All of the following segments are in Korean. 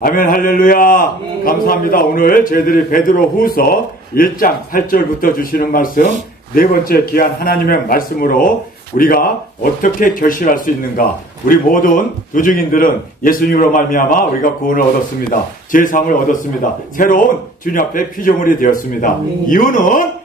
아멘 할렐루야. 감사합니다. 오늘 저희들이 베드로 후서 1장 8절부터 주시는 말씀, 네 번째 귀한 하나님의 말씀으로 우리가 어떻게 결실할 수 있는가. 우리 모든 도중인들은 예수님으로 말미암아 우리가 구원을 얻었습니다. 제상을 얻었습니다. 새로운 주님 앞에 피조물이 되었습니다. 이유는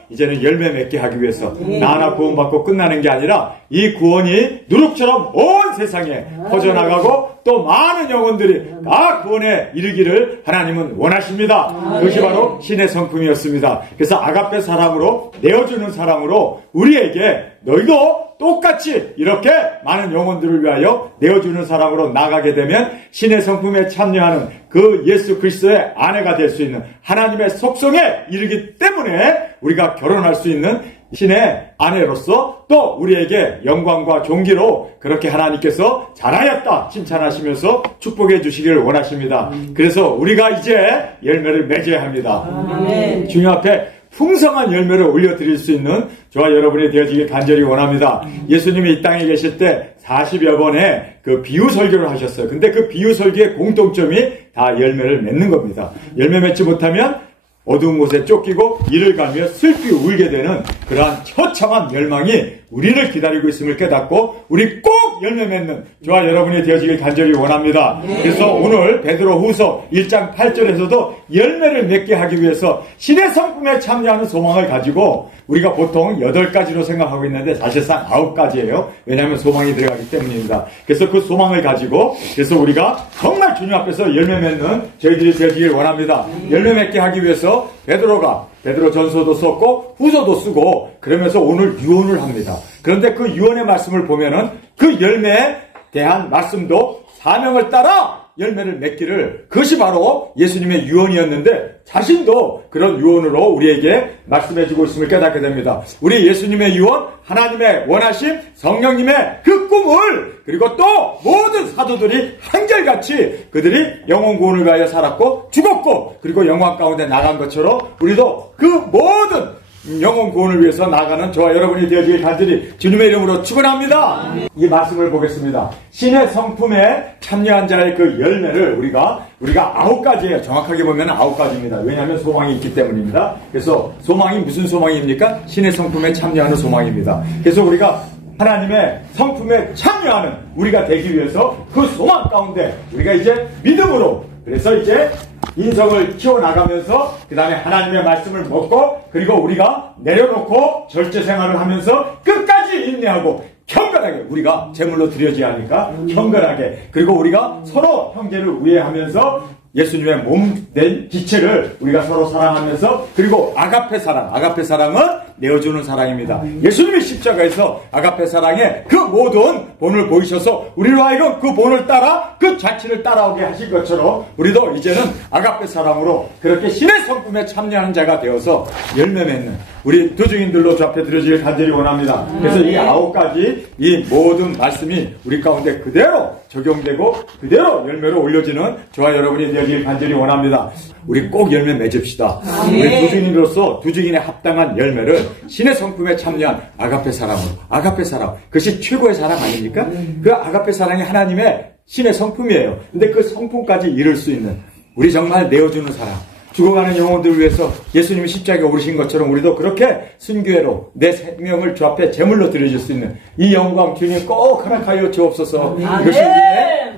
이제는 열매 맺게 하기 위해서 나 하나 구원받고 끝나는 게 아니라 이 구원이 누룩처럼 온 세상에 퍼져나가고 또 많은 영혼들이 다 구원에 이르기를 하나님은 원하십니다. 그것이 바로 신의 성품이었습니다. 그래서 아가페 사랑으로, 내어주는 사랑으로 우리에게 너희도 똑같이 이렇게 많은 영혼들을 위하여 내어주는 사랑으로 나가게 되면 신의 성품에 참여하는 그 예수 그리스도의 아내가 될 수 있는 하나님의 속성에 이르기 때문에 우리가 결혼할 수 있는 신의 아내로서 또 우리에게 영광과 존귀로 그렇게 하나님께서 잘하였다 칭찬하시면서 축복해 주시기를 원하십니다. 그래서 우리가 이제 열매를 맺어야 합니다. 아멘. 주님 앞에 풍성한 열매를 올려드릴 수 있는 저와 여러분이 되어지길 간절히 원합니다. 예수님이 이 땅에 계실 때 40여 번의 그 비유 설교를 하셨어요. 근데 그 비유 설교의 공통점이 다 열매를 맺는 겁니다. 열매 맺지 못하면 어두운 곳에 쫓기고 이를 가며 슬피 울게 되는 그러한 처참한 멸망이 우리를 기다리고 있음을 깨닫고 우리 꼭 열매 맺는 저와 여러분이 되어지길 간절히 원합니다. 그래서 오늘 베드로 후서 1장 8절에서도 열매를 맺게 하기 위해서 신의 성품에 참여하는 소망을 가지고 우리가 보통 8가지로 생각하고 있는데 사실상 9가지예요. 왜냐하면 소망이 들어가기 때문입니다. 그래서 그 소망을 가지고 그래서 우리가 정말 주님 앞에서 열매 맺는 저희들이 되어지길 원합니다. 열매 맺게 하기 위해서 베드로 전서도 썼고 후서도 쓰고 그러면서 오늘 유언을 합니다. 그런데 그 유언의 말씀을 보면은 그 열매에 대한 말씀도 사명을 따라 열매를 맺기를, 그것이 바로 예수님의 유언이었는데 자신도 그런 유언으로 우리에게 말씀해주고 있음을 깨닫게 됩니다. 우리 예수님의 유언, 하나님의 원하심, 성령님의 그 꿈을, 그리고 또 모든 사도들이 한결같이 그들이 영혼 구원을 위하여 살았고 죽었고 그리고 영광 가운데 나간 것처럼 우리도 그 모든 영혼 구원을 위해서 나가는 저와 여러분이 되어지길 간절히 주님의 이름으로 축원합니다. 이 말씀을 보겠습니다. 신의 성품에 참여한 자의 그 열매를 우리가 9가지예요. 정확하게 보면 9가지입니다. 왜냐하면 소망이 있기 때문입니다. 그래서 소망이 무슨 소망입니까? 신의 성품에 참여하는 소망입니다. 그래서 우리가 하나님의 성품에 참여하는 우리가 되기 위해서 그 소망 가운데 우리가 이제 믿음으로, 그래서 이제 인성을 키워나가면서 그 다음에 하나님의 말씀을 먹고 그리고 우리가 내려놓고 절제 생활을 하면서 끝까지 인내하고 경건하게 우리가 제물로 드려져야 하니까 경건하게, 그리고 우리가 서로 형제를 우애하면서 예수님의 몸된 기체를 우리가 서로 사랑하면서, 그리고 아가페 사랑은 내어주는 사랑입니다. 예수님이 십자가에서 아가페 사랑의 그 모든 본을 보이셔서 우리로 하여금 그 본을 따라 그 자취를 따라오게 하신 것처럼 우리도 이제는 아가페 사랑으로 그렇게 신의 성품에 참여하는 자가 되어서 열매 맺는 우리 도중인들로 저 앞에 드려지길 간절히 원합니다. 그래서 이 9가지 이 모든 말씀이 우리 가운데 그대로 적용되고 그대로 열매로 올려지는 저와 여러분이 되어지길 간절히 원합니다. 우리 꼭 열매 맺읍시다. 우리 도중인으로서 도중인에 합당한 열매를 신의 성품에 참여한 아가페 사랑으로, 아가페 사랑, 그것이 최고의 사랑 아닙니까? 그 아가페 사랑이 하나님의 신의 성품이에요. 근데 그 성품까지 이룰 수 있는 우리 정말 내어주는 사랑, 죽어가는 영혼들을 위해서 예수님이 십자가에 오르신 것처럼 우리도 그렇게 순교회로 내 생명을 주 앞에 제물로 드려줄 수 있는 이 영광 주님 꼭 허락하여 주옵소서. 이것이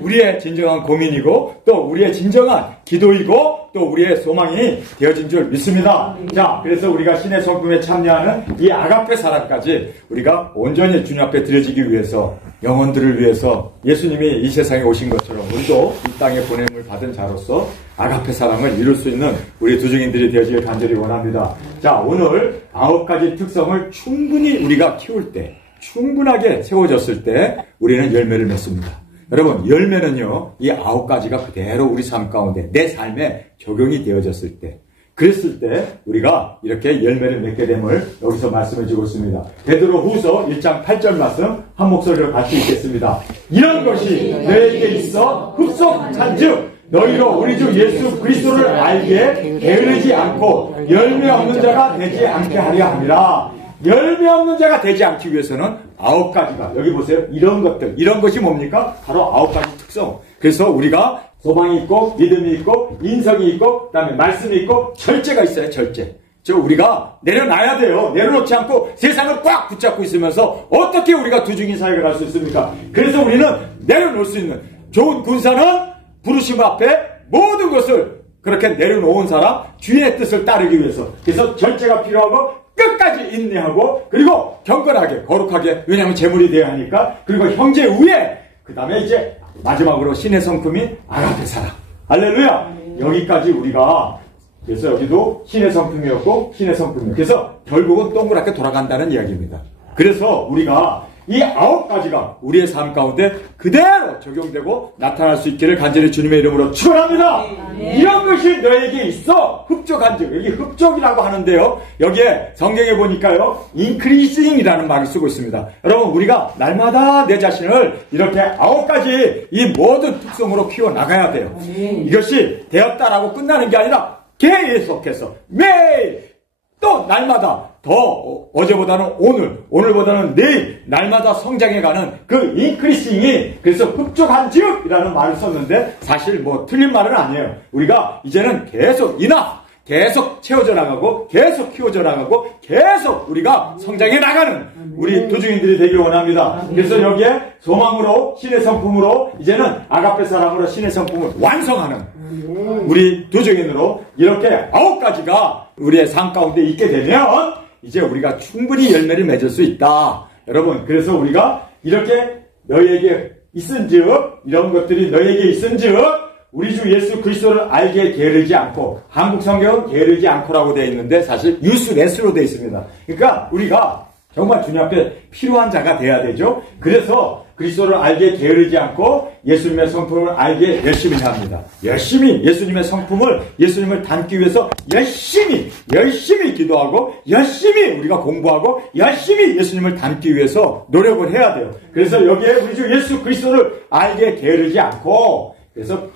우리의 진정한 고민이고 또 우리의 진정한 기도이고 또 우리의 소망이 되어진 줄 믿습니다. 자, 그래서 우리가 신의 성품에 참여하는 이 아가페 사랑까지 우리가 온전히 주님 앞에 드려지기 위해서 영혼들을 위해서 예수님이 이 세상에 오신 것처럼 우리도 이 땅에 보냄을 받은 자로서 아가페 사랑을 이룰 수 있는 우리 도중인들이 되어지길 간절히 원합니다. 자, 오늘 9가지 특성을 충분히 우리가 키울 때, 충분하게 세워졌을 때 우리는 열매를 맺습니다. 여러분, 열매는요, 이 9가지가 그대로 우리 삶 가운데 내 삶에 적용이 되어졌을 때, 그랬을 때 우리가 이렇게 열매를 맺게 됨을 여기서 말씀해 주고 있습니다. 베드로 후서 1장 8절 말씀 한 목소리로 같이 읽겠습니다. 이런 것이 너에게 있어 흡속찬즉 너희로 우리 주 예수 그리스도를 알게 게으르지 않고 열매 없는 자가 되지 않게 하려 함이라. 열매 없는 자가 되지 않기 위해서는 9가지가, 여기 보세요. 이런 것들, 이런 것이 뭡니까? 바로 9가지 특성. 그래서 우리가 소망이 있고 믿음이 있고 인성이 있고 그다음에 말씀이 있고 절제가 있어요. 절제. 우리가 내려놔야 돼요. 내려놓지 않고 세상을 꽉 붙잡고 있으면서 어떻게 우리가 두중인 사역을 할 수 있습니까? 그래서 우리는 내려놓을 수 있는 좋은 군사는 부르심 앞에 모든 것을 그렇게 내려놓은 사람 주인의 뜻을 따르기 위해서. 그래서 절제가 필요하고 끝까지 인내하고 그리고 경건하게 거룩하게, 왜냐하면 제물이 되어야 하니까. 그리고 형제 우애, 그 다음에 이제 마지막으로 신의 성품인 아가페 사랑. 할렐루야. 여기까지 우리가, 그래서 여기도 신의 성품이었고 신의 성품이었고, 그래서 결국은 동그랗게 돌아간다는 이야기입니다. 그래서 우리가 이 9가지가 우리의 삶 가운데 그대로 적용되고 나타날 수 있기를 간절히 주님의 이름으로 축원합니다. 이런 것이 너에게 있어. 흡족한즉, 여기 흡족이라고 하는데요, 여기에 성경에 보니까요 increasing이라는 말을 쓰고 있습니다. 여러분, 우리가 날마다 내 자신을 이렇게 9가지 이 모든 특성으로 키워나가야 돼요. 이것이 되었다라고 끝나는 게 아니라 계속해서 매일 또 날마다 더 어제보다는 오늘보다는 내일 날마다 성장해가는 그 인크리싱이, 그래서 흡족한지이라는 말을 썼는데 사실 뭐 틀린 말은 아니에요. 우리가 이제는 계속 채워져 나가고 계속 키워져 나가고 계속 우리가 성장해 나가는 우리 도중인들이 되길 원합니다. 그래서 여기에 소망으로 신의 성품으로 이제는 아가페 사랑으로 신의 성품을 완성하는 우리 도중인으로 이렇게 9가지가 우리의 삶 가운데 있게 되면 이제 우리가 충분히 열매를 맺을 수 있다. 여러분, 그래서 우리가 이렇게 너희에게 있은즉, 이런 것들이 너희에게 있은즉 우리 주 예수 그리스도를 알게 게으르지 않고, 한국 성경은 게으르지 않고라고 되어 있는데 사실 유스레스로 되어 있습니다. 그러니까 우리가 정말 주님 앞에 필요한 자가 돼야 되죠. 그래서 그리스도를 알게 게으르지 않고 예수님의 성품을 알게 열심히 합니다. 열심히 예수님의 성품을, 예수님을 닮기 위해서 열심히 기도하고 열심히 우리가 공부하고 열심히 예수님을 닮기 위해서 노력을 해야 돼요. 그래서 여기에 우리 주 예수 그리스도를 알게 게으르지 않고, 그래서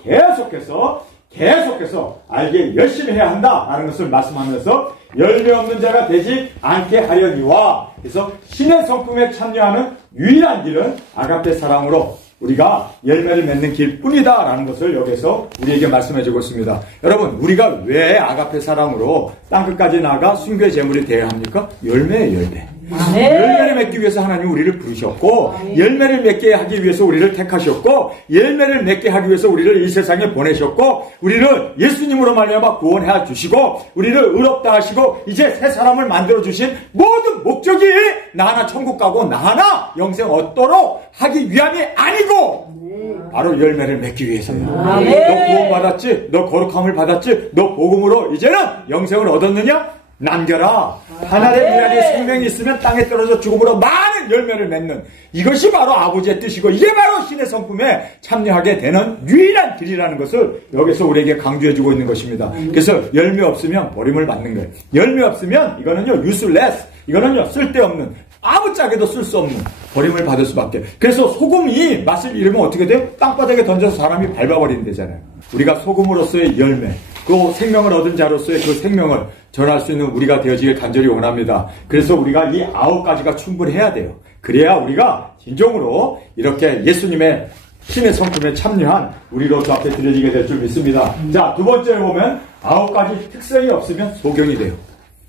계속해서 알게 열심히 해야 한다라는 것을 말씀하면서 열매 없는 자가 되지 않게 하려니와, 그래서 신의 성품에 참여하는 유일한 길은 아가페 사랑으로 우리가 열매를 맺는 길뿐이다라는 것을 여기서 우리에게 말씀해주고 있습니다. 여러분, 우리가 왜 아가페 사랑으로 땅끝까지 나가 순교의 제물이 되어야 합니까? 열매예요, 열매. 열매를 맺기 위해서 하나님 우리를 부르셨고, 열매를 맺게 하기 위해서 우리를 택하셨고, 열매를 맺게 하기 위해서 우리를 이 세상에 보내셨고, 우리를 예수님으로 말미암아 구원해 주시고, 우리를 의롭다 하시고 이제 새 사람을 만들어 주신 모든 목적이 나 하나 천국 가고 나 하나 영생 얻도록 하기 위함이 아니고 바로 열매를 맺기 위해서야. 너 구원 받았지? 너 거룩함을 받았지? 너 복음으로 이제는 영생을 얻었느냐? 남겨라. 하늘의 미랄이 생명이 있으면 땅에 떨어져 죽음으로 많은 열매를 맺는, 이것이 바로 아버지의 뜻이고 이게 바로 신의 성품에 참여하게 되는 유일한 길이라는 것을 여기서 우리에게 강조해주고 있는 것입니다. 그래서 열매 없으면 버림을 받는 거예요. 열매 없으면 이거는요 useless, 이거는요 쓸데없는, 아무짝에도 쓸 수 없는 버림을 받을 수밖에. 그래서 소금이 맛을 잃으면 어떻게 돼요? 땅바닥에 던져서 사람이 밟아버리는 데잖아요. 우리가 소금으로서의 열매, 그 생명을 얻은 자로서의 그 생명을 전할 수 있는 우리가 되어지길 간절히 원합니다. 그래서 우리가 이 9가지가 충분해야 돼요. 그래야 우리가 진정으로 이렇게 예수님의 신의 성품에 참여한 우리로서 앞에 드려지게 될 줄 믿습니다. 자, 두 번째로 보면 9가지 특성이 없으면 소경이 돼요.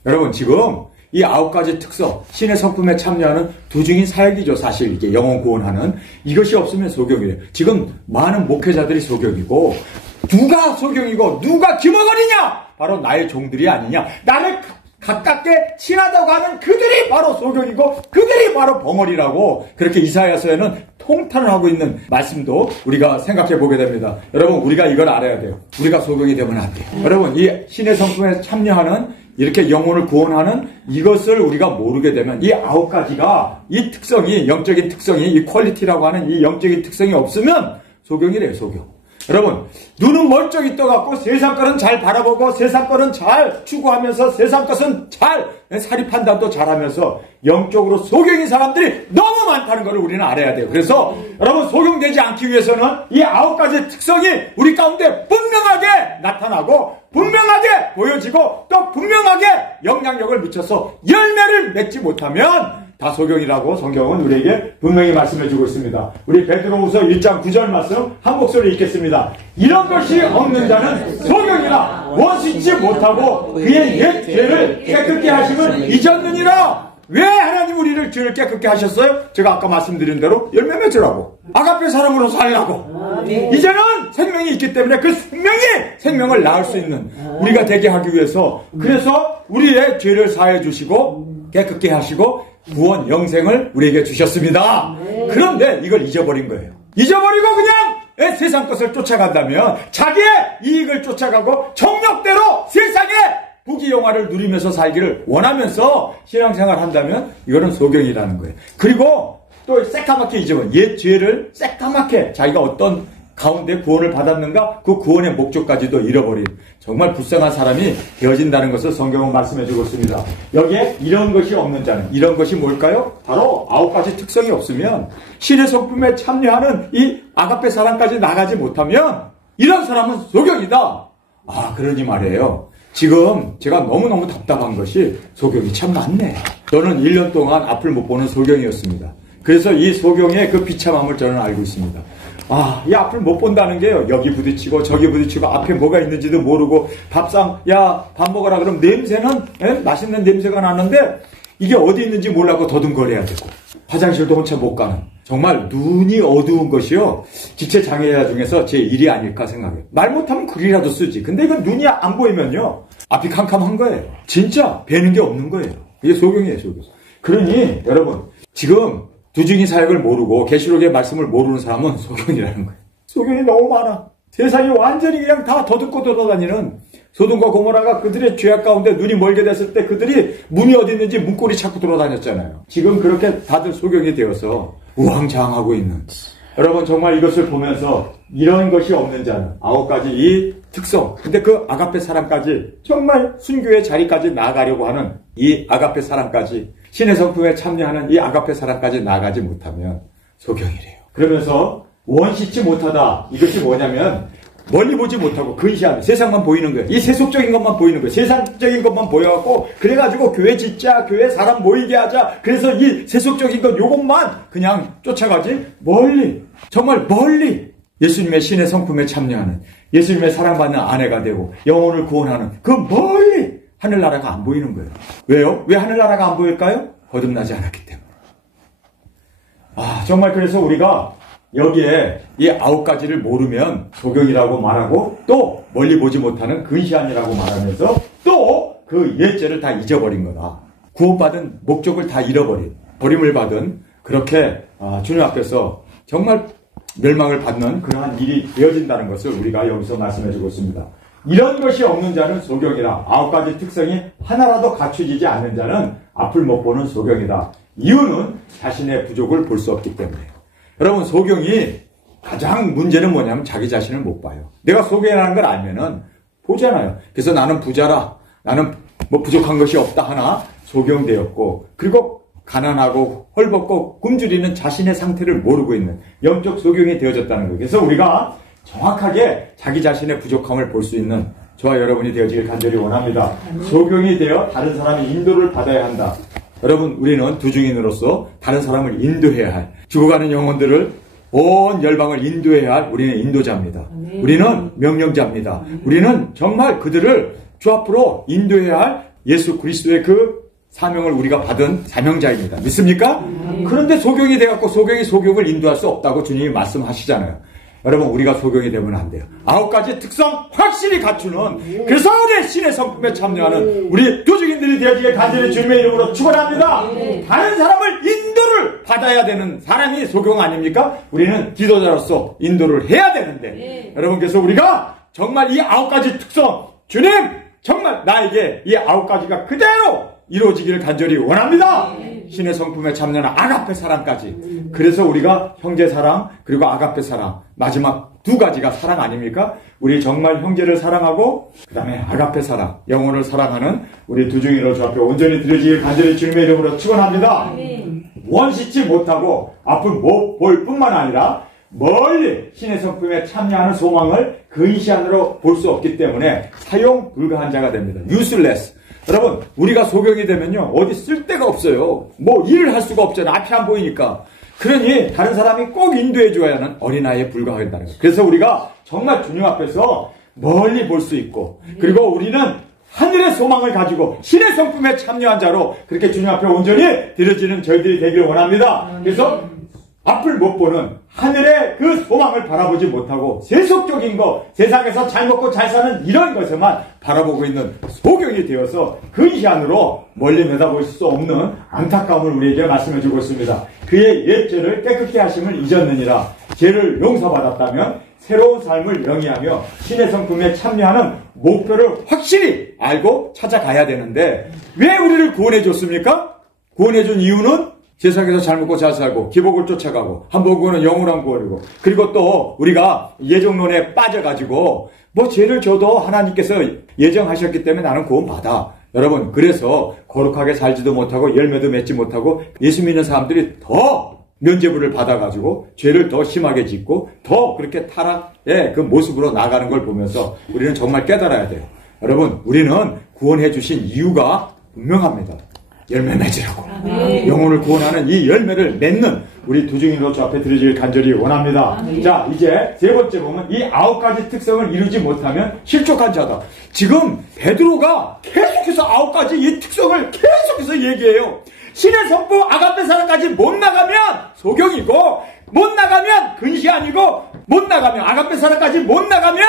여러분, 지금 이 9가지 특성, 신의 성품에 참여하는 도중인 사역이죠. 사실 이게 영혼 구원하는, 이것이 없으면 소경이래요. 지금 많은 목회자들이 소경이고, 누가 소경이고 누가 기머거리냐? 바로 나의 종들이 아니냐? 나를 가깝게 친하다고 하는 그들이 바로 소경이고 그들이 바로 벙어리라고, 그렇게 이사야서에는 통탄을 하고 있는 말씀도 우리가 생각해 보게 됩니다. 여러분, 우리가 이걸 알아야 돼요. 우리가 소경이 되면 안 돼요. 여러분, 이 신의 성품에 참여하는, 이렇게 영혼을 구원하는 이것을 우리가 모르게 되면 이 9가지가, 이 특성이, 영적인 특성이, 이 퀄리티라고 하는 이 영적인 특성이 없으면 소경이래요, 소경. 여러분, 눈은 멀쩡히 떠갖고 세상 거는 잘 바라보고 세상 거는 잘 추구하면서 세상 것은 잘 사리 판단도 잘하면서 영적으로 소경인 사람들이 너무 많다는 걸 우리는 알아야 돼요. 그래서 여러분, 소경되지 않기 위해서는 이 9가지 특성이 우리 가운데 분명하게 나타나고 분명하게 보여지고 또 분명하게 영향력을 미쳐서 열매를 맺지 못하면 다 소경이라고 성경은 우리에게 분명히 말씀해 주고 있습니다. 우리 베드로후서 1장 9절 말씀 한 목소리 읽겠습니다. 이런 것이 없는 자는 소경이라 원수 잊지 못하고 그의 옛 죄를 깨끗게 하심을 잊었느니라. 왜 하나님 우리를 죄를 깨끗게 하셨어요? 제가 아까 말씀드린 대로 열매 맺으라고, 아가페 사람으로 살라고. 이제는 생명이 있기 때문에 그 생명을 낳을 수 있는 우리가 되게 하기 위해서, 그래서 우리의 죄를 사해 주시고 깨끗게 하시고 구원 영생을 우리에게 주셨습니다. 그런데 이걸 잊어버린 거예요. 잊어버리고 그냥 세상 것을 쫓아간다면, 자기의 이익을 쫓아가고 정력대로 세상에 부귀영화를 누리면서 살기를 원하면서 신앙생활을 한다면 이거는 소경이라는 거예요. 그리고 또 새까맣게 잊어버린, 옛 죄를 새까맣게 자기가 어떤 가운데 구원을 받았는가, 그 구원의 목적까지도 잃어버린 정말 불쌍한 사람이 되어진다는 것을 성경은 말씀해 주고 있습니다. 여기에 이런 것이 없는 자는, 이런 것이 뭘까요? 바로 9가지 특성이 없으면, 신의 성품에 참여하는 이 아가페 사랑까지 나가지 못하면 이런 사람은 소경이다. 그러니 말이에요. 지금 제가 너무너무 답답한 것이 소경이 참 많네. 저는 1년 동안 앞을 못 보는 소경이었습니다. 그래서 이 소경의 그 비참함을 저는 알고 있습니다. 이 앞을 못 본다는 게요, 여기 부딪히고 저기 부딪히고 앞에 뭐가 있는지도 모르고, 밥상, 야, 밥 먹어라 그러면 냄새는 맛있는 냄새가 나는데 이게 어디 있는지 몰라고 더듬거려야 되고, 화장실도 혼자 못 가는, 정말 눈이 어두운 것이요, 지체장애자 중에서 제 일이 아닐까 생각해요. 말 못하면 글이라도 쓰지. 근데 이건 눈이 안 보이면요, 앞이 캄캄한 거예요. 진짜 배는 게 없는 거예요. 이게 소경이에요, 소경. 그러니 여러분, 지금 두중이 사역을 모르고 계시록의 말씀을 모르는 사람은 소경이라는 거예요. 소경이 너무 많아. 세상이 완전히 그냥 다 더듬고 돌아다니는, 소돔과 고모라가 그들의 죄악 가운데 눈이 멀게 됐을 때 그들이 문이 어디 있는지 문고리 찾고 돌아다녔잖아요. 지금 그렇게 다들 소경이 되어서 우왕좌왕하고 있는, 여러분 정말 이것을 보면서 이런 것이 없는 자는 9가지 이 특성, 근데 그 아가페 사랑까지, 정말 순교의 자리까지 나아가려고 하는 이 아가페 사랑까지, 신의 성품에 참여하는 이 아가페 사랑까지 나아가지 못하면 소경이래요. 그러면서 원씻지 못하다, 이것이 뭐냐면 멀리 보지 못하고 근시하는, 세상만 보이는 거예요. 이 세속적인 것만 보이는 거예요. 세상적인 것만 보여갖고, 그래가지고 교회 짓자, 교회 사람 모이게 하자, 그래서 이 세속적인 것 요것만 그냥 쫓아가지, 멀리, 정말 멀리 예수님의 신의 성품에 참여하는, 예수님의 사랑받는 아내가 되고 영혼을 구원하는 그 멀리 하늘나라가 안 보이는 거예요. 왜요? 왜 하늘나라가 안 보일까요? 거듭나지 않았기 때문에. 정말 그래서 우리가 여기에 이 9가지를 모르면 소경이라고 말하고, 또 멀리 보지 못하는 근시안이라고 말하면서 또 그 옛죄를 다 잊어버린 거다. 구원받은 목적을 다 잃어버린, 버림을 받은, 그렇게 주님 앞에서 정말 멸망을 받는 그러한 일이 되어진다는 것을 우리가 여기서 말씀해주고 있습니다. 이런 것이 없는 자는 소경이라. 9가지 특성이 하나라도 갖추지지 않는 자는 앞을 못 보는 소경이다. 이유는 자신의 부족을 볼 수 없기 때문에요. 여러분, 소경이 가장 문제는 뭐냐면 자기 자신을 못 봐요. 내가 소경이라는 걸 알면은 보잖아요. 그래서 나는 부자라, 나는 뭐 부족한 것이 없다 하나 소경되었고, 그리고 가난하고 헐벗고 굶주리는 자신의 상태를 모르고 있는 영적 소경이 되어졌다는 거예요. 그래서 우리가 정확하게 자기 자신의 부족함을 볼 수 있는 저와 여러분이 되어지길 간절히 원합니다. 소경이 되어 다른 사람의 인도를 받아야 한다. 여러분, 우리는 두중인으로서 다른 사람을 인도해야 할, 죽어가는 영혼들을 온 열방을 인도해야 할 우리는 인도자입니다. 우리는 명령자입니다. 우리는 정말 그들을 주 앞으로 인도해야 할 예수 그리스도의 그 사명을 우리가 받은 사명자입니다. 믿습니까? 그런데 소경이 돼갖고 소경을 인도할 수 없다고 주님이 말씀하시잖아요. 여러분, 우리가 소경이 되면 안 돼요. 9가지 특성 확실히 갖추는, 그래서 우리 신의 성품에 참여하는 우리 두중인들이 되어지게 간절히 주님의 이름으로 축원합니다. 다른 사람을 인도를 받아야 되는 사람이 소경 아닙니까? 우리는 기도자로서 인도를 해야 되는데, 여러분께서 우리가 정말 이 9가지 특성, 주님 정말 나에게 이 9가지가 그대로 이루어지기를 간절히 원합니다. 신의 성품에 참여하는 아가페 사랑까지. 그래서 우리가 형제 사랑, 그리고 아가페 사랑, 마지막 2가지가 사랑 아닙니까? 우리 정말 형제를 사랑하고 그 다음에 아가페 사랑, 영혼을 사랑하는 우리 두중인으로 주 앞에 온전히 드려지길 간절히 주님의 이름으로 축원합니다. 원씻지 못하고 앞을 못 볼 뿐만 아니라 멀리 신의 성품에 참여하는 소망을 근시안으로 볼 수 없기 때문에 사용 불가한 자가 됩니다. useless. 여러분, 우리가 소경이 되면요, 어디 쓸 데가 없어요. 뭐 일을 할 수가 없잖아요. 앞이 안 보이니까. 그러니 다른 사람이 꼭 인도해 줘야 하는 어린아이에 불과하다는 거예요. 그래서 우리가 정말 주님 앞에서 멀리 볼 수 있고, 그리고 우리는 하늘의 소망을 가지고 신의 성품에 참여한 자로 그렇게 주님 앞에 온전히 드려지는 저희들이 되기를 원합니다. 그래서 앞을 못 보는 하늘의 그 소망을 바라보지 못하고 세속적인 거, 세상에서 잘 먹고 잘 사는 이런 것에만 바라보고 있는 소경이 되어서 근시안으로 멀리 내다볼 수 없는 안타까움을 우리에게 말씀해 주고 있습니다. 그의 옛 죄를 깨끗게 하심을 잊었느니라. 죄를 용서받았다면 새로운 삶을 영위하며 신의 성품에 참여하는 목표를 확실히 알고 찾아가야 되는데, 왜 우리를 구원해 줬습니까? 구원해 준 이유는 세상에서 잘 먹고 잘 살고 기복을 쫓아가고 한 번 구원은 영원한 구원이고, 그리고 또 우리가 예정론에 빠져가지고 뭐 죄를 져도 하나님께서 예정하셨기 때문에 나는 구원 받아. 여러분, 그래서 거룩하게 살지도 못하고 열매도 맺지 못하고 예수 믿는 사람들이 더 면죄부를 받아가지고 죄를 더 심하게 짓고 더 그렇게 타락의 그 모습으로 나가는 걸 보면서 우리는 정말 깨달아야 돼요. 여러분, 우리는 구원해 주신 이유가 분명합니다. 열매 맺으라고. 영혼을 구원하는 이 열매를 맺는 우리 두중인으로 저 앞에 드리길 간절히 원합니다. 자, 이제 세 번째 보면 이 9가지 특성을 이루지 못하면 실족한 자다. 지금 베드로가 계속해서 9가지 이 특성을 계속해서 얘기해요. 신의 성부 아가페 사랑까지 못 나가면 소경이고, 못 나가면 근시안이고, 못 나가면 아가페 사랑까지 못 나가면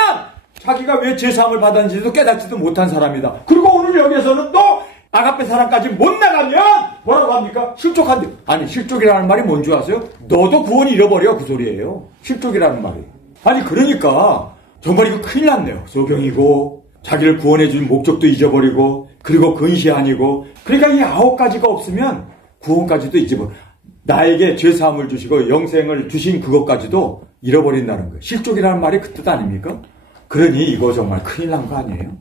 자기가 왜 죄사함을 받았는지도 깨닫지도 못한 사람이다. 그리고 오늘 여기에서는 또 아가페 사랑까지 못 나가면 뭐라고 합니까? 실족한데. 아니, 실족이라는 말이 뭔지 아세요? 너도 구원 잃어버려, 그 소리예요. 실족이라는 말이. 아니, 그러니까 정말 이거 큰일 났네요. 소경이고 자기를 구원해 준 목적도 잊어버리고, 그리고 근시안이고, 그러니까 이 9가지가 없으면 구원까지도 잊어버려. 나에게 죄사함을 주시고 영생을 주신 그것까지도 잃어버린다는 거예요. 실족이라는 말이 그 뜻 아닙니까? 그러니 이거 정말 큰일 난 거 아니에요?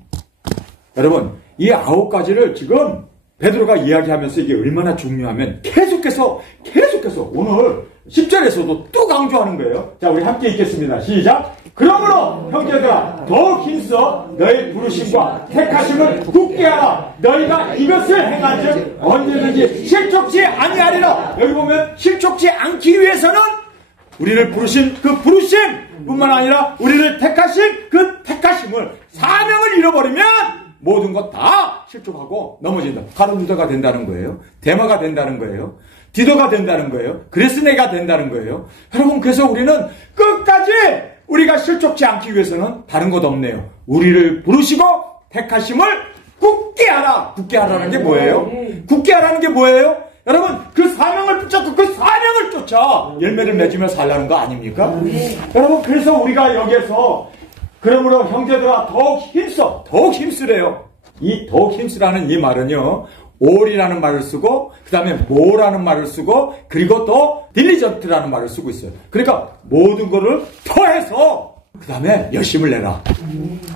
여러분, 이 9가지를 지금 베드로가 이야기하면서 이게 얼마나 중요하면 계속해서 오늘 10절에서도 또 강조하는 거예요. 자, 우리 함께 읽겠습니다. 시작. 그러므로 형제들아, 더욱 힘써 너희 부르심과 택하심을 굳게 하라. 너희가 이것을 행한즉 언제든지 실족치 아니하리라. 여기 보면 실족치 않기 위해서는 우리를 부르신 그 부르심뿐만 아니라 우리를 택하신 그 택하심을, 사명을 잃어버리면 모든 것 다 실족하고 넘어진다. 가룟유다가 된다는 거예요. 데마가 된다는 거예요. 디도가 된다는 거예요. 그레스네가 된다는 거예요. 여러분, 그래서 우리는 끝까지 우리가 실족치 않기 위해서는 다른 것 없네요. 우리를 부르시고 택하심을 굳게 하라. 굳게 하라는 게 뭐예요? 굳게 하라는 게 뭐예요? 여러분, 그 사명을 붙잡고 그 사명을 쫓아 열매를 맺으며 살라는 거 아닙니까? 여러분, 그래서 우리가 여기에서 그러므로 형제들아 더욱 힘쓰래요. 이 더욱 힘쓰라는 이 말은요, all이라는 말을 쓰고, 그 다음에 more라는 말을 쓰고, 그리고 또 diligent라는 말을 쓰고 있어요. 그러니까 모든 거를 더해서 그 다음에 열심을 내라.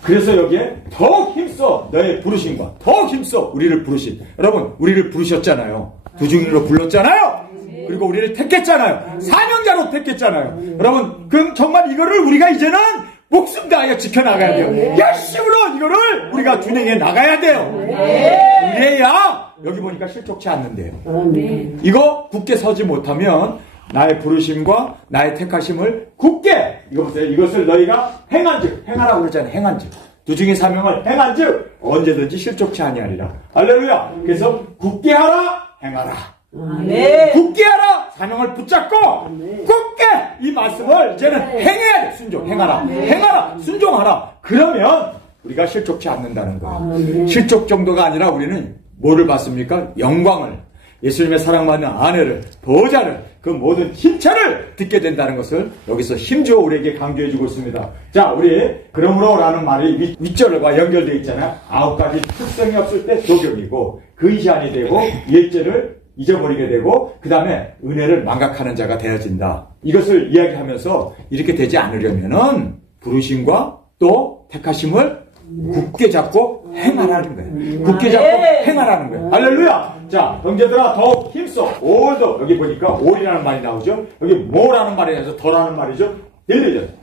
그래서 여기에 더욱 힘써 너의 부르심과 더욱 힘써 우리를 부르신. 여러분, 우리를 부르셨잖아요. 두중인으로 불렀잖아요. 그리고 우리를 택했잖아요. 사명자로 택했잖아요. 여러분, 그럼 정말 이거를 우리가 이제는 목숨 다하여 지켜나가야 돼요. 열심으로 이거를 우리가 준행해 나가야 돼요. 그래야 여기 보니까 실족치 않는데요. 이거 굳게 서지 못하면 나의 부르심과 나의 택하심을 굳게, 이거 보세요. 이것을 너희가 행한즉, 행하라고 그러잖아요. 행한즉. 두중의 사명을 행한즉 언제든지 실족치 아니하리라. 할렐루야. 그래서 굳게 하라, 행하라. 굳게 하라, 사명을 붙잡고 굳게 이 말씀을 이제는 행해야 돼. 순종, 행하라, 행하라, 순종하라. 그러면 우리가 실족치 않는다는 거예요. 실족 정도가 아니라 우리는 뭐를 받습니까? 영광을, 예수님의 사랑받는 아내를, 보호자를, 그 모든 칭찬을 듣게 된다는 것을 여기서 힘주어 우리에게 강조해주고 있습니다. 자, 우리 그러므로라는 말이 윗절과 연결되어 있잖아요. 9가지 특성이 없을 때 소경이고, 근시안이 되고, 옛죄를 잊어버리게 되고, 그 다음에 은혜를 망각하는 자가 되어진다. 이것을 이야기하면서 이렇게 되지 않으려면은 부르심과 또 택하심을 굳게 잡고 행하라는 거예요. 굳게 잡고 행하라는 거예요. 할렐루야. 자, 형제들아 더욱 힘써. all도 여기 보니까 all이라는 말이 나오죠. 여기 more라는 말이 나와서 더라는 말이죠. diligent.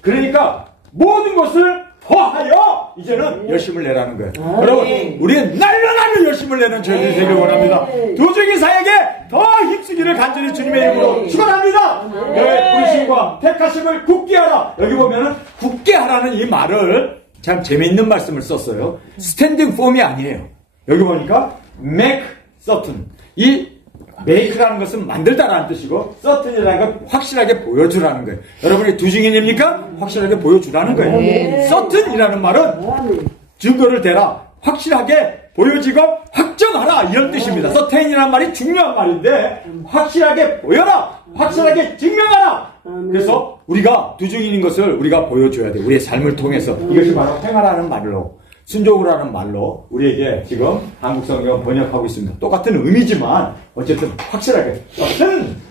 그러니까 모든 것을 더하여 이제 이제는 열심을 내라는 거예요. 여러분, 우리는 날려날려 열심을 내는 저희들이 되길 원합니다. 도중이 사역에 더 힘쓰기를 간절히 주님의 이름으로 축원합니다. 너의 불신과 택하심을 굳게 하라. 여기 보면은 굳게 하라는 이 말을 참 재미있는 말씀을 썼어요. 스탠딩 폼이 아니에요. 여기 보니까 make certain. 이 make라는 것은 만들다라는 뜻이고 certain이라는 건 확실하게 보여주라는 거예요. 여러분이 두 증인입니까? 확실하게 보여주라는 거예요. certain이라는 말은 증거를 대라. 확실하게 보여지고 확정하라 이런 뜻입니다. certain이라는 말이 중요한 말인데 확실하게 보여라. 확실하게 증명하라. 그래서 우리가 두 증인인 것을 우리가 보여줘야 돼요. 우리의 삶을 통해서. 이것이 바로 행하라는 말로 순종이라는 말로 우리에게 지금 한국 성경 번역하고 있습니다. 똑같은 의미지만 어쨌든 확실하게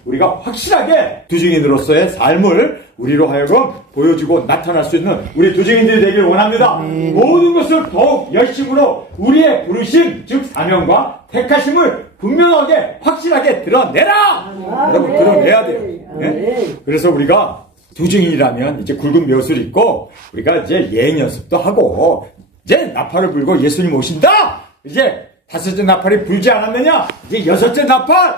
우리가 확실하게 두 증인으로서의 삶을 우리로 하여금 보여주고 나타날 수 있는 우리 두 증인들이 되길 원합니다. 모든 것을 더욱 열심으로 우리의 부르심 즉 사명과 택하심을 분명하게 확실하게 드러내라. 여러분 드러내야 돼요. 네? 그래서 우리가 두 증인이라면 이제 굵은 묘술 입고 우리가 이제 예행 연습도 하고 이제 나팔을 불고 예수님 오신다! 이제 다섯째 나팔이 불지 않았느냐? 이제 여섯째 나팔!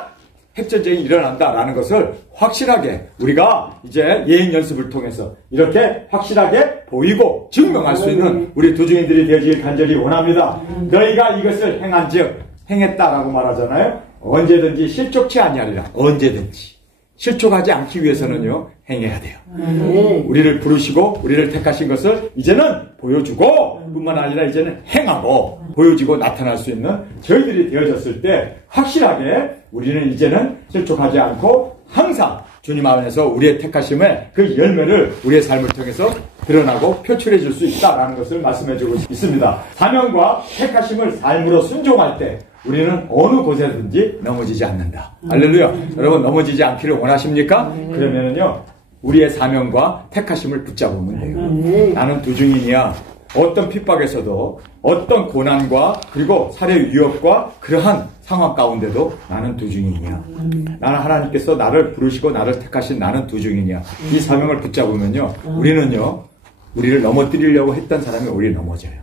핵전쟁이 일어난다라는 것을 확실하게 우리가 이제 예행 연습을 통해서 이렇게 확실하게 보이고 증명할 수 있는 우리 두 증인들이 되길 간절히 원합니다. 너희가 이것을 행한즉 행했다라고 말하잖아요. 언제든지 실족치 아니하리라. 언제든지. 실족하지 않기 위해서는요, 행해야 돼요. 우리를 부르시고, 우리를 택하신 것을 이제는 보여주고, 뿐만 아니라 이제는 행하고, 보여지고 나타날 수 있는 저희들이 되어졌을 때, 확실하게 우리는 이제는 실족하지 않고, 항상 주님 안에서 우리의 택하심의 그 열매를 우리의 삶을 통해서 드러나고 표출해 줄 수 있다라는 것을 말씀해 주고 있습니다. 사명과 택하심을 삶으로 순종할 때, 우리는 어느 곳에든지 넘어지지 않는다. 할렐루야. 여러분 넘어지지 않기를 원하십니까? 그러면은요 우리의 사명과 택하심을 붙잡으면 돼요. 나는 두 증인이야. 어떤 핍박에서도 어떤 고난과 그리고 살해 위협과 그러한 상황 가운데도 나는 두 증인이야. 나는 하나님께서 나를 부르시고 나를 택하신 나는 두 증인이야. 이 사명을 붙잡으면요 우리는요 우리를 넘어뜨리려고 했던 사람이 우리를 넘어져요.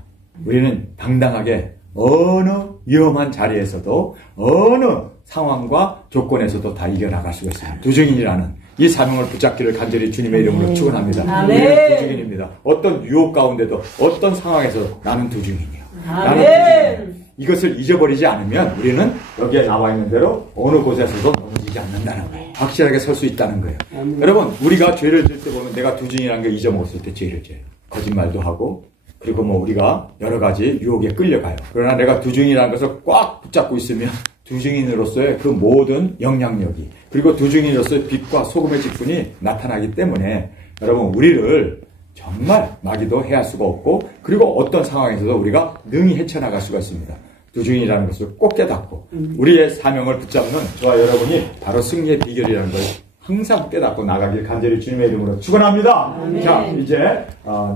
우리는 당당하게 어느 위험한 자리에서도 어느 상황과 조건에서도 다 이겨나갈 수가 있습니다. 두 증인이라는 이 사명을 붙잡기를 간절히 주님의 이름으로 축원합니다. 우리는 두 증인입니다. 어떤 유혹 가운데도 어떤 상황에서 나는 두 증인이야. 나는 두 증인이야. 이것을 잊어버리지 않으면 우리는 여기에 나와 있는 대로 어느 곳에서도 넘어지지 않는다는 거예요. 확실하게 설 수 있다는 거예요. 여러분 우리가 죄를 질 때 보면 내가 두 증인이라는 걸 잊어먹었을 때 죄를 져요. 거짓말도 하고 그리고 우리가 여러 가지 유혹에 끌려가요. 그러나 내가 두 증인이라는 것을 꽉 붙잡고 있으면 두 증인으로서의 그 모든 영향력이 그리고 두 증인으로서의 빛과 소금의 직분이 나타나기 때문에 여러분 우리를 정말 마귀도 해할 수가 없고 그리고 어떤 상황에서도 우리가 능히 헤쳐나갈 수가 있습니다. 두 증인이라는 것을 꼭 깨닫고 우리의 사명을 붙잡는 저와 여러분이 바로 승리의 비결이라는 걸 항상 깨닫고 나가길 간절히 주님의 이름으로 축원합니다. 자, 이제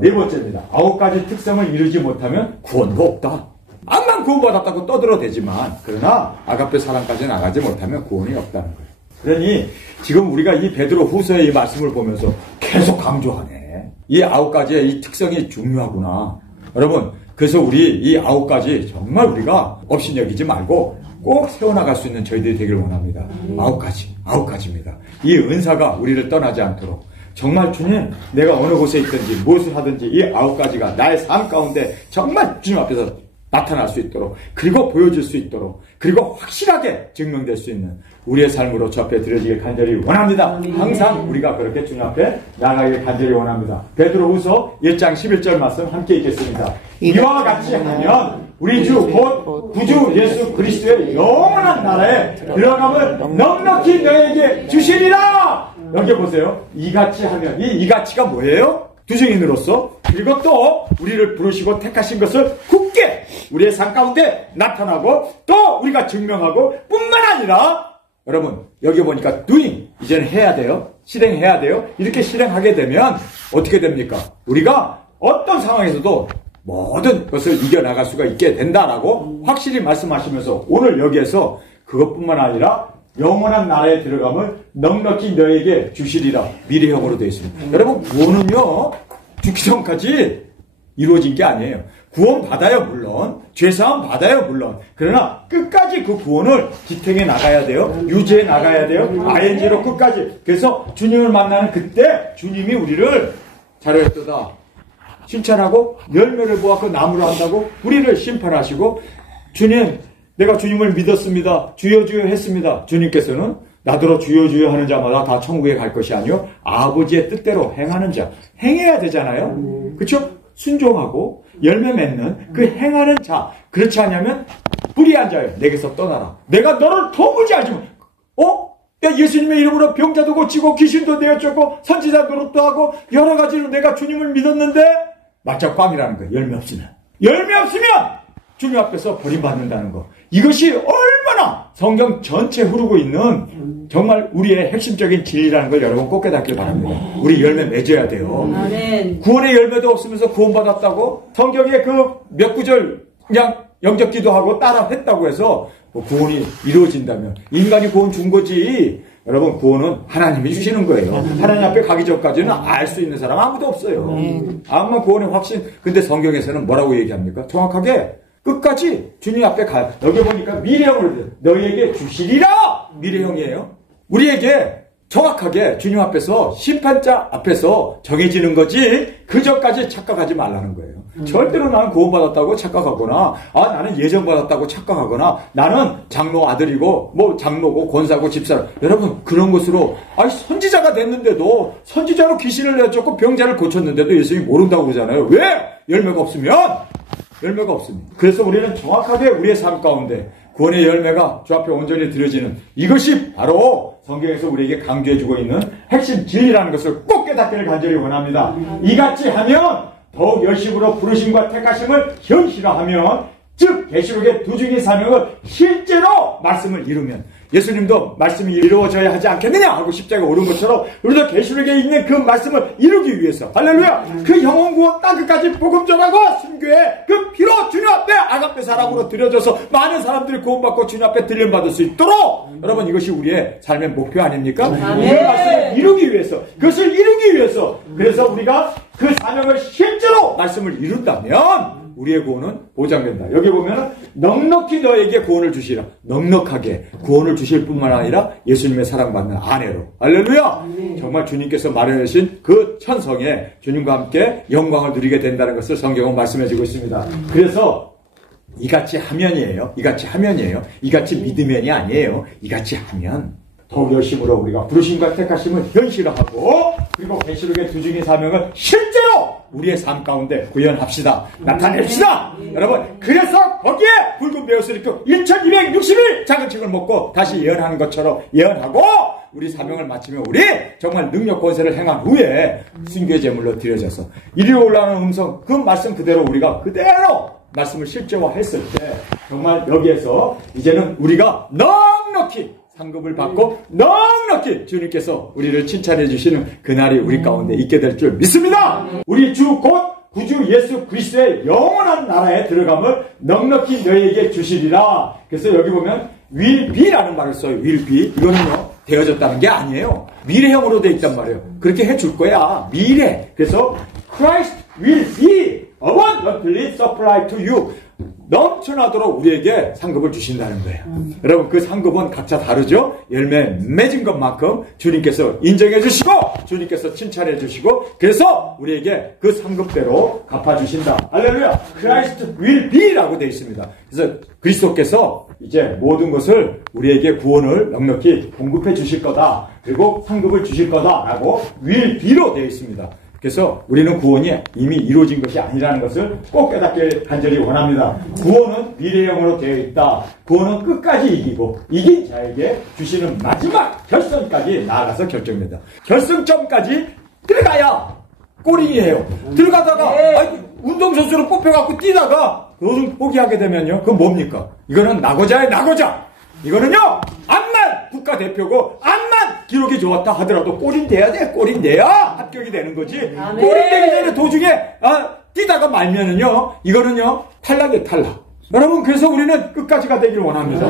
네 번째입니다. 9가지 특성을 이루지 못하면 구원도 없다. 암만 구원받았다고 떠들어대지만 그러나 아가페 사랑까지 나가지 못하면 구원이 없다는 거예요. 그러니 지금 우리가 이 베드로 후서의 이 말씀을 보면서 계속 강조하네. 이 9가지의 이 특성이 중요하구나. 여러분, 그래서 우리 이 9가지 정말 우리가 업신여기지 말고 꼭 세워나갈 수 있는 저희들이 되길 원합니다. 9가지입니다. 이 은사가 우리를 떠나지 않도록 정말 주님 내가 어느 곳에 있든지 무엇을 하든지 이 9가지가 나의 삶 가운데 정말 주님 앞에서 나타날 수 있도록 그리고 보여줄 수 있도록 그리고 확실하게 증명될 수 있는 우리의 삶으로 주 앞에 드려지길 간절히 원합니다. 항상 우리가 그렇게 주님 앞에 나가길 간절히 원합니다. 베드로후서 1장 11절 말씀 함께 읽겠습니다. 이와 같이 하면 우리 주 곧 구주 예수 그리스도의 영원한 나라에 들어감을 넉넉히 너에게 주시리라. 여기 보세요. 이같이 하면 이같이가 뭐예요? 두 증인으로서 그리고 또 우리를 부르시고 택하신 것을 굳게 우리의 삶 가운데 나타나고 또 우리가 증명하고 뿐만 아니라 여러분 여기 보니까 doing 이제는 해야 돼요. 실행해야 돼요. 이렇게 실행하게 되면 어떻게 됩니까? 우리가 어떤 상황에서도 모든 것을 이겨나갈 수가 있게 된다라고 확실히 말씀하시면서 오늘 여기에서 그것뿐만 아니라 영원한 나라에 들어감을 넉넉히 너에게 주시리라. 미래형으로 되어 있습니다. 여러분 구원은요 죽기 전까지 이루어진 게 아니에요. 구원 받아요, 물론. 죄사함 받아요, 물론. 그러나 끝까지 그 구원을 지탱해 나가야 돼요. 유지해 나가야 돼요. ING로 끝까지. 그래서 주님을 만나는 그때 주님이 우리를 잘했도다 칭찬하고 열매를 보아서 나무로 한다고 우리를 심판하시고, 주님, 내가 주님을 믿었습니다. 주여 주여 했습니다. 주님께서는 나더러 주여 주여 하는 자마다 다 천국에 갈 것이 아니요 아버지의 뜻대로 행하는 자. 행해야 되잖아요. 그렇죠? 순종하고 열매 맺는 그 행하는 자. 그렇지 않냐면 불의한 자여 내게서 떠나라. 내가 너를 도무지 알지 못. 야, 예수님의 이름으로 병자도 고치고 귀신도 내어쫓고 선지자 노릇도 하고 여러 가지로 내가 주님을 믿었는데 맞짱 꽝이라는 거예요. 열매 없으면. 열매 없으면 주님 앞에서 버림받는다는 거. 이것이 얼마나 성경 전체에 흐르고 있는 정말 우리의 핵심적인 진리라는 걸 여러분 꼭 깨닫길 바랍니다. 우리 열매 맺어야 돼요. 아멘. 구원의 열매도 없으면서 구원받았다고 성경에 그 몇 구절 그냥 영접 기도하고 따라 했다고 해서 구원이 이루어진다면 인간이 구원 준 거지. 여러분, 구원은 하나님이 주시는 거예요. 하나님 앞에 가기 전까지는 알 수 있는 사람 아무도 없어요. 암만 구원의 확신. 근데 성경에서는 뭐라고 얘기합니까? 정확하게 끝까지 주님 앞에 가. 여기 보니까 미래형을 너희에게 주시리라. 미래형이에요. 우리에게 정확하게 주님 앞에서 심판자 앞에서 정해지는 거지 그 전까지 착각하지 말라는 거예요. 절대로 나는 구원받았다고 착각하거나 나는 예정 받았다고 착각하거나 나는 장로 아들이고 뭐 장로고 권사고 집사라. 여러분, 그런 것으로 선지자가 됐는데도 선지자로 귀신을 내쫓고 병자를 고쳤는데도 예수님이 모른다고 그러잖아요. 왜? 열매가 없으면. 열매가 없습니다. 그래서 우리는 정확하게 우리의 삶 가운데 구원의 열매가 주 앞에 온전히 드려지는 이것이 바로 성경에서 우리에게 강조해주고 있는 핵심 진리라는 것을 꼭 깨닫기를 간절히 원합니다. 이같이 하면 더욱 열심으로 부르심과 택하심을 현실화하면, 즉 계시록의 두 중의 사명을 실제로 말씀을 이루면 예수님도 말씀이 이루어져야 하지 않겠느냐 하고 십자가에 오른 것처럼 우리도 계시록에 있는 그 말씀을 이루기 위해서 할렐루야 그 영혼 구원 땅끝까지 복음 전하고 순교해 그 피로 주님 앞에 아가페 사랑으로 드려져서 많은 사람들이 구원받고 주님 앞에 들림받을 수 있도록 여러분, 이것이 우리의 삶의 목표 아닙니까? 그 말씀을 이루기 위해서, 그것을 이루기 위해서, 그래서 우리가 그 사명을 실제로 말씀을 이룬다면 우리의 구원은 보장된다. 여기 보면은 넉넉히 너에게 구원을 주시라. 넉넉하게 구원을 주실 뿐만 아니라 예수님의 사랑받는 아내로. 할렐루야. 정말 주님께서 마련하신 그 천성에 주님과 함께 영광을 누리게 된다는 것을 성경은 말씀해주고 있습니다. 그래서 이같이 하면이에요. 이같이 하면이에요. 이같이 믿으면이 아니에요. 이같이 하면 더욱 열심으로 우리가 부르심과 택하심을 현실화하고 그리고 계시록의 두 중의 사명을 실제로 우리의 삶 가운데 구현합시다. 나타냅시다. 여러분, 그래서 거기에 붉은 베옷을 입고 1260일 장은식을 먹고 다시 예언하는 것처럼 예언하고 우리 사명을 마치면 우리 정말 능력 권세를 행한 후에 순교의 제물로 드려져서 이리 올라오는 음성 그 말씀 그대로 우리가 그대로 말씀을 실제화했을 때 정말 여기에서 이제는 우리가 넉넉히 상급을 받고 넉넉히 주님께서 우리를 칭찬해 주시는 그날이 우리 가운데 있게 될 줄 믿습니다. 우리 주 곧 구주 예수 그리스도의 영원한 나라에 들어감을 넉넉히 너희에게 주시리라. 그래서 여기 보면 will be라는 말을 써요. will be. 이거는요 되어졌다는 게 아니에요. 미래형으로 되어 있단 말이에요. 그렇게 해줄 거야. 미래. 그래서 Christ will be abundantly supplied to you. 넘쳐나도록 우리에게 상급을 주신다는 거예요. 여러분, 그 상급은 각자 다르죠? 열매 맺은 것만큼 주님께서 인정해 주시고 주님께서 칭찬해 주시고 그래서 우리에게 그 상급대로 갚아주신다. 할렐루야. Christ will be라고 되어 있습니다. 그래서 그리스도께서 이제 모든 것을 우리에게 구원을 넉넉히 공급해 주실 거다. 그리고 상급을 주실 거다라고 will be로 되어 있습니다. 그래서 우리는 구원이 이미 이루어진 것이 아니라는 것을 꼭 깨닫길 간절히 원합니다. 구원은 미래형으로 되어 있다. 구원은 끝까지 이기고 이긴 자에게 주시는 마지막 결선까지 나아가서 결정된다. 결승점까지 들어가야 골인이에요. 들어가다가 운동선수로 뽑혀갖고 뛰다가 그것은 포기하게 되면요. 그건 뭡니까? 이거는 나고자의 나고자. 이거는요. 암만 국가대표고 암만 기록이 좋았다 하더라도 골인 돼야 돼. 골인 돼야 합격이 되는 거지. 골인 되기 전에 도중에 뛰다가 말면은요. 이거는요. 탈락이에요. 탈락. 여러분, 그래서 우리는 끝까지가 되길 원합니다.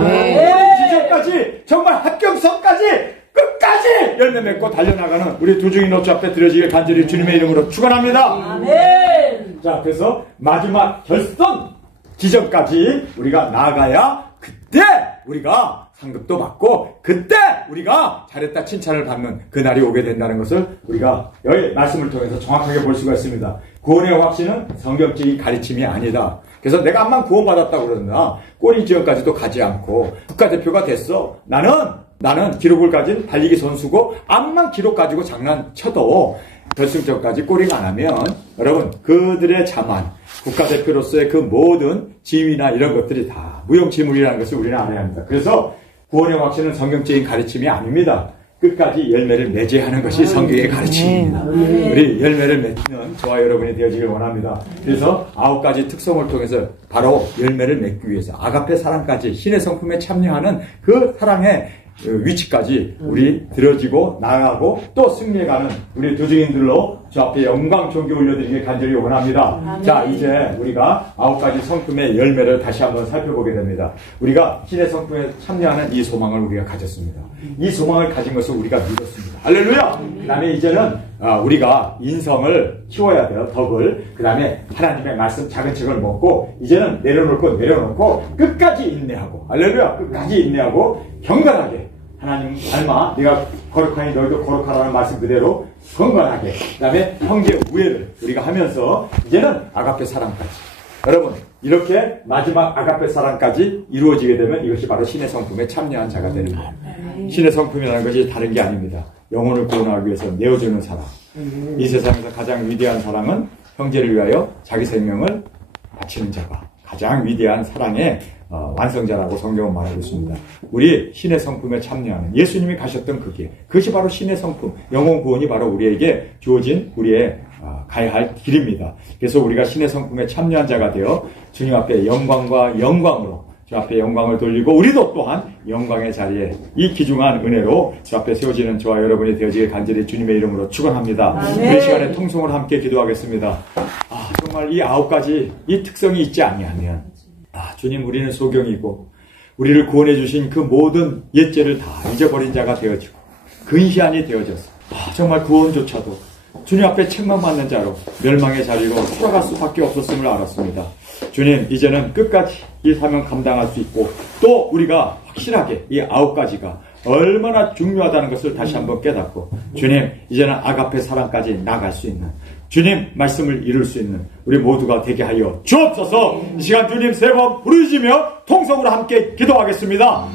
지점까지 정말 합격선까지 끝까지 열매 맺고 달려나가는 우리 두 중인 노초 앞에 드려지길 간절히 주님의 이름으로 축원합니다. 아멘. 자, 그래서 마지막 결선 지점까지 우리가 나아가야 그때 우리가 상급도 받고 그때 우리가 잘했다 칭찬을 받는 그날이 오게 된다는 것을 우리가 여기 말씀을 통해서 정확하게 볼 수가 있습니다. 구원의 확신은 성경적인 가르침이 아니다. 그래서 내가 암만 구원받았다고 그러나 꼬리 지역까지도 가지 않고 국가대표가 됐어. 나는 기록을 가진 달리기 선수고 암만 기록 가지고 장난쳐도 결승전까지 꼬리가 안 하면 여러분 그들의 자만 국가대표로서의 그 모든 지위나 이런 것들이 다 무용지물이라는 것을 우리는 알아야 합니다. 그래서 구원의 확신은 성경적인 가르침이 아닙니다. 끝까지 열매를 맺어야 하는 것이 성경의 가르침입니다. 우리 열매를 맺는 저와 여러분이 되어지길 원합니다. 그래서 9가지 특성을 통해서 바로 열매를 맺기 위해서 아가페 사랑까지 신의 성품에 참여하는 그 사랑의 위치까지 우리 들어지고 나아가고 또 승리해가는 우리 도중인들로 저 앞에 영광 존귀 올려드리길 간절히 원합니다. 아멘. 자, 이제 우리가 9가지 성품의 열매를 다시 한번 살펴보게 됩니다. 우리가 신의 성품에 참여하는 이 소망을 우리가 가졌습니다. 이 소망을 가진 것을 우리가 믿었습니다. 할렐루야! 그 다음에 이제는 우리가 인성을 키워야 돼요. 덕을. 그 다음에 하나님의 말씀 작은 책을 먹고 이제는 내려놓고 끝까지 인내하고 할렐루야! 끝까지 인내하고 경건하게 하나님 닮아 네가 거룩하니 너희도 거룩하라는 말씀 그대로 건강하게 그 다음에 형제 우애를 우리가 하면서 이제는 아가페 사랑까지 여러분 이렇게 마지막 아가페 사랑까지 이루어지게 되면 이것이 바로 신의 성품에 참여한 자가 되는 겁니다. 신의 성품이라는 것이 다른 게 아닙니다. 영혼을 구원하기 위해서 내어주는 사랑. 이 세상에서 가장 위대한 사랑은 형제를 위하여 자기 생명을 바치는 자가 가장 위대한 사랑의 완성자라고 성경은 말하고 있습니다. 우리 신의 성품에 참여하는 예수님이 가셨던 그것이 바로 신의 성품, 영혼 구원이 바로 우리에게 주어진 우리의 가야 할 길입니다. 그래서 우리가 신의 성품에 참여한 자가 되어 주님 앞에 영광과 영광으로 주 앞에 영광을 돌리고 우리도 또한 영광의 자리에 이 귀중한 은혜로 주 앞에 세워지는 저와 여러분이 되어지길 간절히 주님의 이름으로 축원합니다. 이 시간에 통성을 함께 기도하겠습니다. 정말 이 9가지 이 특성이 있지 아니하면 주님 우리는 소경이고 우리를 구원해 주신 그 모든 옛죄를 다 잊어버린 자가 되어지고 근시안이 되어졌어. 정말 구원조차도 주님 앞에 책망받는 자로 멸망의 자리로 돌아갈 수밖에 없었음을 알았습니다. 주님 이제는 끝까지 이 사명 감당할 수 있고 또 우리가 확실하게 이 9가지가 얼마나 중요하다는 것을 다시 한번 깨닫고 주님 이제는 아가페 사랑까지 나갈 수 있는 주님 말씀을 이룰 수 있는 우리 모두가 되게 하여 주옵소서. 이 시간 주님 3번 부르시며 통성으로 함께 기도하겠습니다.